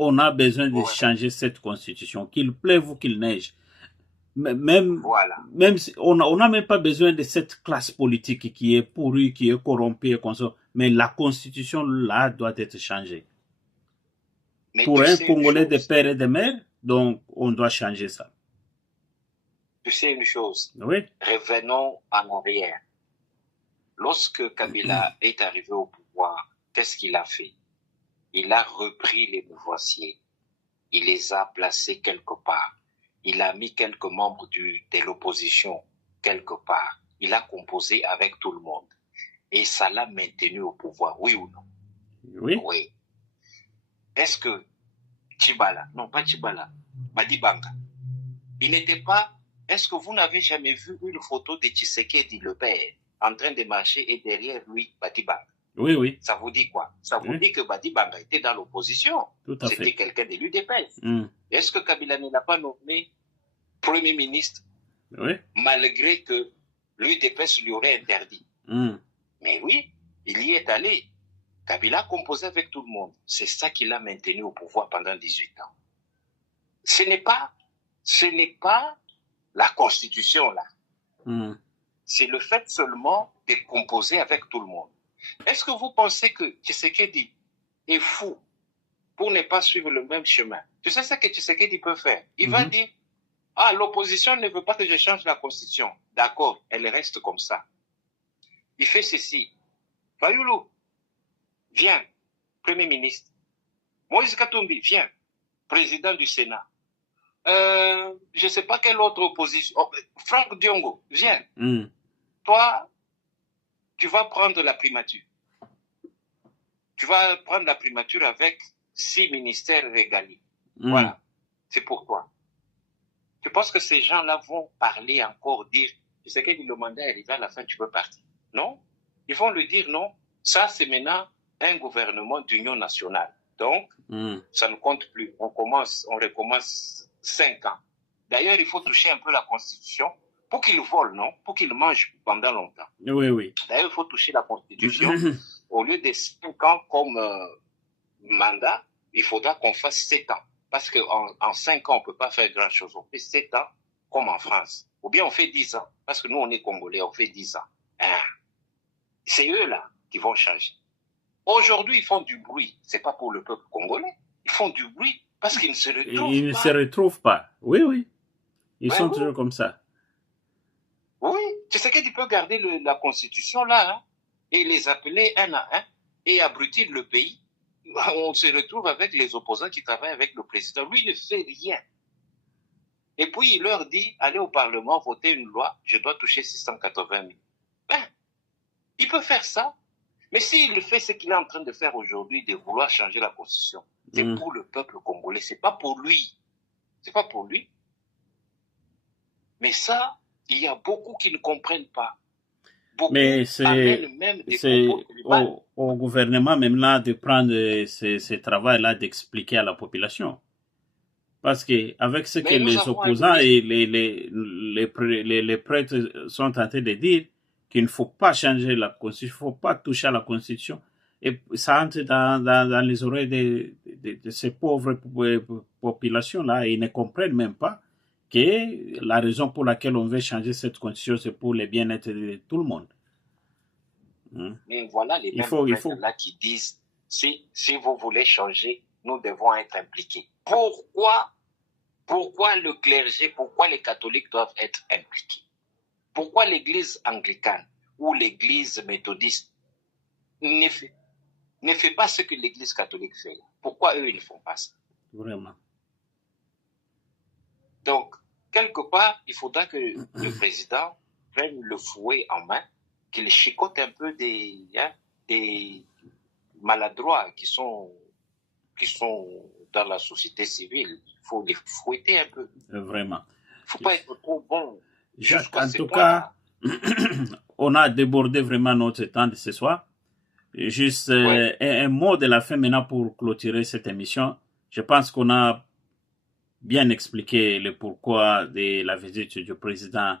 on a besoin de Ouais. changer cette constitution, qu'il pleuve ou qu'il neige. Même, Voilà. même si on n'a même pas besoin de cette classe politique qui est pourrie, qui est corrompue, comme ça. Mais la constitution, là, doit être changée. Mais Pour tu un sais une Congolais de chose, père et de mère, donc on doit changer ça. tu sais une chose, Oui, revenons en arrière. Lorsque Kabila est arrivé au pouvoir, qu'est-ce qu'il a fait? Il a repris les mouvementiers, il les a placés quelque part, il a mis quelques membres de l'opposition quelque part, il a composé avec tout le monde. Et ça l'a maintenu au pouvoir, oui ou non? oui, Oui. Est-ce que Tchibala, non pas Tchibala, Badibanga, il n'était pas... Est-ce que vous n'avez jamais vu une photo de Tshisekedi, le père, en train de marcher et derrière lui, Badibanga? oui, oui, Ça vous dit quoi? Ça vous Oui. dit que Badibanga était dans l'opposition. tout à C'était fait. quelqu'un de l'UDPS. Mm. Est-ce que Kabila ne l'a pas nommé Premier ministre Oui, malgré que l'UDPS lui aurait interdit? Mm. Mais oui, il y est allé. Kabila composait avec tout le monde. C'est ça qui l'a maintenu au pouvoir pendant 18 ans. Ce n'est pas la constitution là. Mm. C'est le fait seulement de composer avec tout le monde. Est-ce que vous pensez que Tshisekedi est fou pour ne pas suivre le même chemin? Tu sais ce que Tshisekedi peut faire? Il va dire, ah, l'opposition ne veut pas que je change la constitution. D'accord, elle reste comme ça. Il fait ceci. Fayoulou, viens, Premier ministre. Moïse Katumbi, viens, président du Sénat. Je ne sais pas quelle autre opposition. Oh, Franck Diongo, viens. Mm. Toi, tu vas prendre la primature. Tu vas prendre la primature avec 6 ministères régaliers. Mm. Voilà. C'est pour toi. Tu penses que ces gens-là vont parler encore, dire, tu sais que le mandat est arrivé à la fin, tu peux partir? Non. Ils vont lui dire non. Ça, c'est maintenant un gouvernement d'union nationale. Donc, ça ne compte plus. On recommence 5 ans. D'ailleurs, il faut toucher un peu la Constitution pour qu'ils volent, non? Pour qu'ils mangent pendant longtemps. Oui, oui. D'ailleurs, il faut toucher la Constitution. Au lieu de 5 ans comme mandat, il faudra qu'on fasse 7 ans. Parce qu'en 5 ans, on ne peut pas faire grand-chose. On fait 7 ans comme en France. Ou bien on fait 10 ans. Parce que nous, on est Congolais, on fait 10 ans. Hein? C'est eux, là, qui vont changer. Aujourd'hui, ils font du bruit. Ce n'est pas pour le peuple congolais. Ils font du bruit parce qu'ils ne se retrouvent pas. Ils ne se retrouvent pas. Oui, oui. Ils sont oui. toujours comme ça. Oui. Tu sais qu'il peut garder la constitution là, hein, et les appeler un à un et abrutir le pays. On se retrouve avec les opposants qui travaillent avec le président. Lui, il ne fait rien. Et puis, il leur dit, allez au Parlement, voter une loi, je dois toucher 680 000. Ben, il peut faire ça. Mais s'il fait ce qu'il est en train de faire aujourd'hui, de vouloir changer la constitution, c'est pour le peuple congolais, c'est pas pour lui. C'est pas pour lui. Mais ça, il y a beaucoup qui ne comprennent pas. Beaucoup mais c'est au gouvernement même là de prendre ce travail-là d'expliquer à la population. Parce que avec ce que les opposants et les prêtres sont tentés de dire, qu'il ne faut pas changer la Constitution, il ne faut pas toucher à la Constitution. Et ça entre dans les oreilles de ces pauvres populations-là. Ils ne comprennent même pas que la raison pour laquelle on veut changer cette Constitution, c'est pour le bien-être de tout le monde. Mais voilà les mêmes prêtres-là qui disent, si vous voulez changer, nous devons être impliqués. Pourquoi le clergé, pourquoi les catholiques doivent être impliqués? Pourquoi l'église anglicane ou l'église méthodiste ne fait pas ce que l'église catholique fait? Pourquoi eux, ils ne font pas ça? Vraiment. Donc, quelque part, il faudra que le président prenne le fouet en main, qu'il chicote un peu des maladroits qui sont dans la société civile. Il faut les fouetter un peu. Vraiment. Il ne faut pas être trop bon. Jacques, en tout cas, on a débordé vraiment notre temps de ce soir. Juste un mot de la fin maintenant pour clôturer cette émission. Je pense qu'on a bien expliqué le pourquoi de la visite du président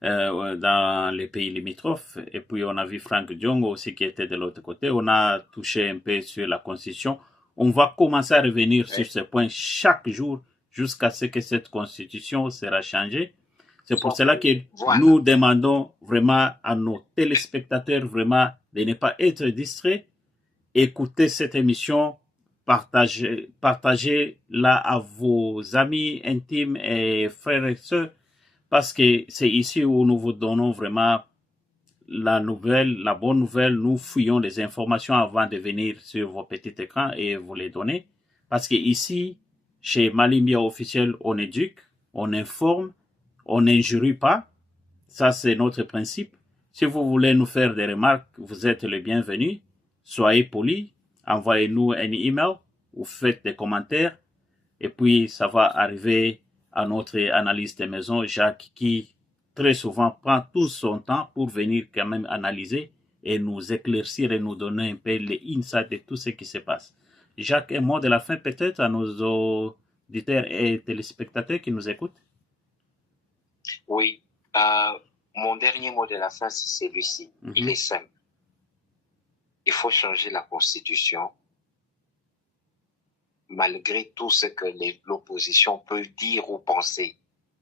dans les pays limitrophes. Et puis on a vu Franck Diongo aussi qui était de l'autre côté. On a touché un peu sur la Constitution. On va commencer à revenir Oui. sur ce point chaque jour jusqu'à ce que cette constitution sera changée. C'est pour cela que Voilà. nous demandons vraiment à nos téléspectateurs vraiment de ne pas être distraits. Écoutez cette émission, partagez-la à vos amis intimes et frères et sœurs, parce que c'est ici où nous vous donnons vraiment la bonne nouvelle. Nous fouillons les informations avant de venir sur vos petits écrans et vous les donner. Parce que ici, chez Malimbia officiel, on éduque, on informe, on n'injurie pas. Ça, c'est notre principe. Si vous voulez nous faire des remarques, vous êtes les bienvenus. Soyez polis, envoyez-nous un email ou faites des commentaires. Et puis, ça va arriver à notre analyste de maison, Jacques, qui très souvent prend tout son temps pour venir quand même analyser et nous éclaircir et nous donner un peu les insights de tout ce qui se passe. Jacques, un mot de la fin peut-être à nos auditeurs et téléspectateurs qui nous écoutent? Oui. Mon dernier mot de la fin, c'est celui-ci. Il est simple. Il faut changer la Constitution. Malgré tout ce que l'opposition peut dire ou penser,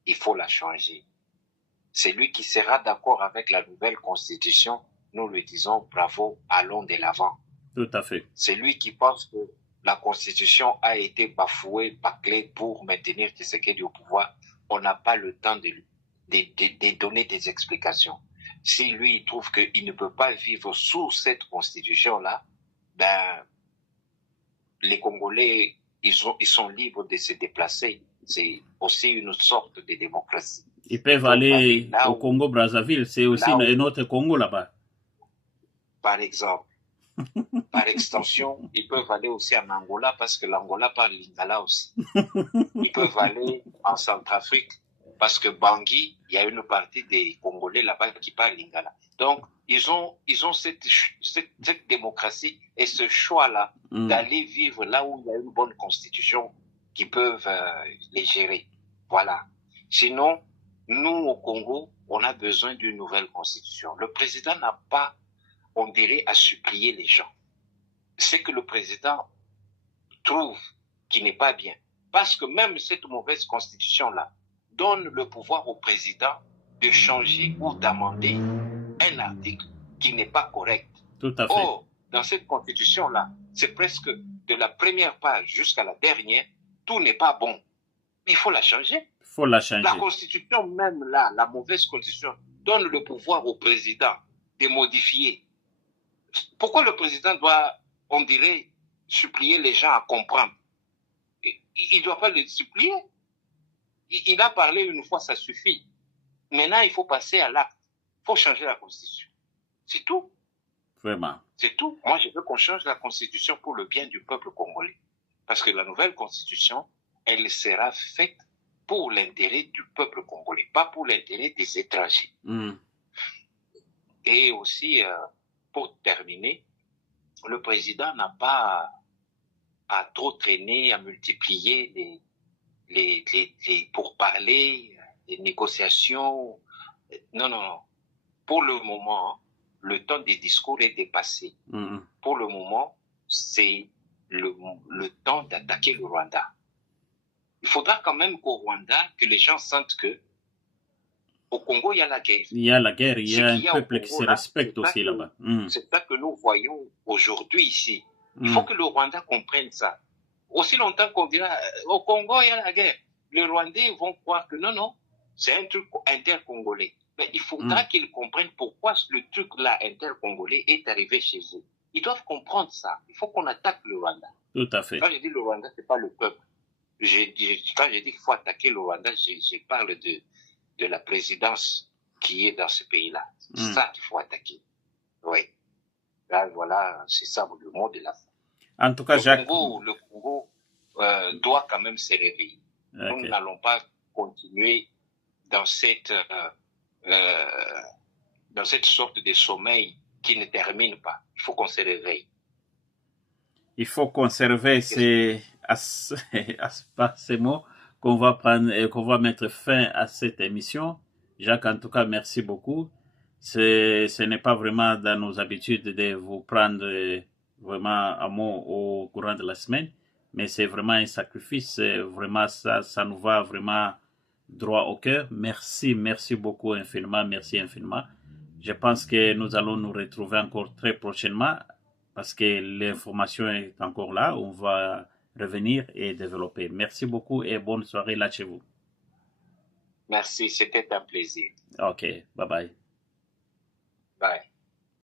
il faut la changer. Celui qui sera d'accord avec la nouvelle Constitution, nous lui disons bravo, allons de l'avant. Tout à fait. Celui qui pense que la Constitution a été bafouée, bâclée pour maintenir Tshisekedi au pouvoir, on n'a pas le temps de donner des explications. Si lui, il trouve qu'il ne peut pas vivre sous cette Constitution-là, ben, les Congolais, ils sont libres de se déplacer. C'est aussi une sorte de démocratie. Ils peuvent aller au Congo-Brazzaville, c'est aussi un autre Congo là-bas. Par exemple. Par extension, ils peuvent aller aussi en Angola parce que l'Angola parle lingala aussi. Ils peuvent aller en Centrafrique parce que Bangui, il y a une partie des Congolais là-bas qui parlent lingala. Donc, ils ont cette démocratie et ce choix-là d'aller vivre là où il y a une bonne constitution qui peuvent les gérer. Voilà. Sinon, nous, au Congo, on a besoin d'une nouvelle constitution. Le président n'a pas, on dirait, à supplier les gens. Ce que le président trouve qui n'est pas bien. Parce que même cette mauvaise constitution-là donne le pouvoir au président de changer ou d'amender un article qui n'est pas correct. Tout à fait. Or, dans cette constitution-là, c'est presque de la première page jusqu'à la dernière, tout n'est pas bon. Il faut la changer. Il faut la changer. La constitution même là, la mauvaise constitution, donne le pouvoir au président de modifier. Pourquoi le président doit, on dirait, supplier les gens à comprendre? Il ne doit pas les supplier. Il a parlé une fois, ça suffit. Maintenant, il faut passer à l'acte. Il faut changer la constitution. C'est tout. Vraiment. C'est tout. Moi, je veux qu'on change la constitution pour le bien du peuple congolais. Parce que la nouvelle constitution, elle sera faite pour l'intérêt du peuple congolais, pas pour l'intérêt des étrangers. Et aussi, pour terminer, le président n'a pas à trop traîner, à multiplier les pourparlers, les négociations. Non, non, non. Pour le moment, le temps des discours est dépassé. Pour le moment, c'est le temps d'attaquer le Rwanda. Il faudra quand même qu'au Rwanda, que les gens sentent que au Congo, il y a la guerre. Il y a la guerre, il y a un peuple qui se respecte aussi là-bas. C'est ça que nous voyons aujourd'hui ici. Il faut que le Rwanda comprenne ça. Aussi longtemps qu'on dira, au Congo, il y a la guerre. Les Rwandais vont croire que non, non, c'est un truc inter-congolais. Mais il faudra qu'ils comprennent pourquoi le truc-là inter-congolais est arrivé chez eux. Ils doivent comprendre ça. Il faut qu'on attaque le Rwanda. Tout à fait. Quand je dis le Rwanda, c'est pas le peuple. Quand je dis qu'il faut attaquer le Rwanda, je parle de la présidence qui est dans ce pays-là. C'est ça qu'il faut attaquer. Oui. Là, voilà, c'est ça le mot de la fin. En tout cas, Jacques. Le Congo doit quand même se réveiller. Okay. Nous n'allons pas continuer dans cette sorte de sommeil qui ne termine pas. Il faut qu'on se réveille. Il faut conserver ces mots qu'on va prendre et qu'on va mettre fin à cette émission. Jacques, en tout cas, merci beaucoup. Ce n'est pas vraiment dans nos habitudes de vous prendre vraiment à mot au courant de la semaine. Mais c'est vraiment un sacrifice. Vraiment, ça nous va vraiment droit au cœur. Merci, merci beaucoup infiniment. Merci infiniment. Je pense que nous allons nous retrouver encore très prochainement parce que l'information est encore là. On va revenir et développer. Merci beaucoup et bonne soirée là chez vous. Merci, c'était un plaisir. Ok, bye bye. Bye.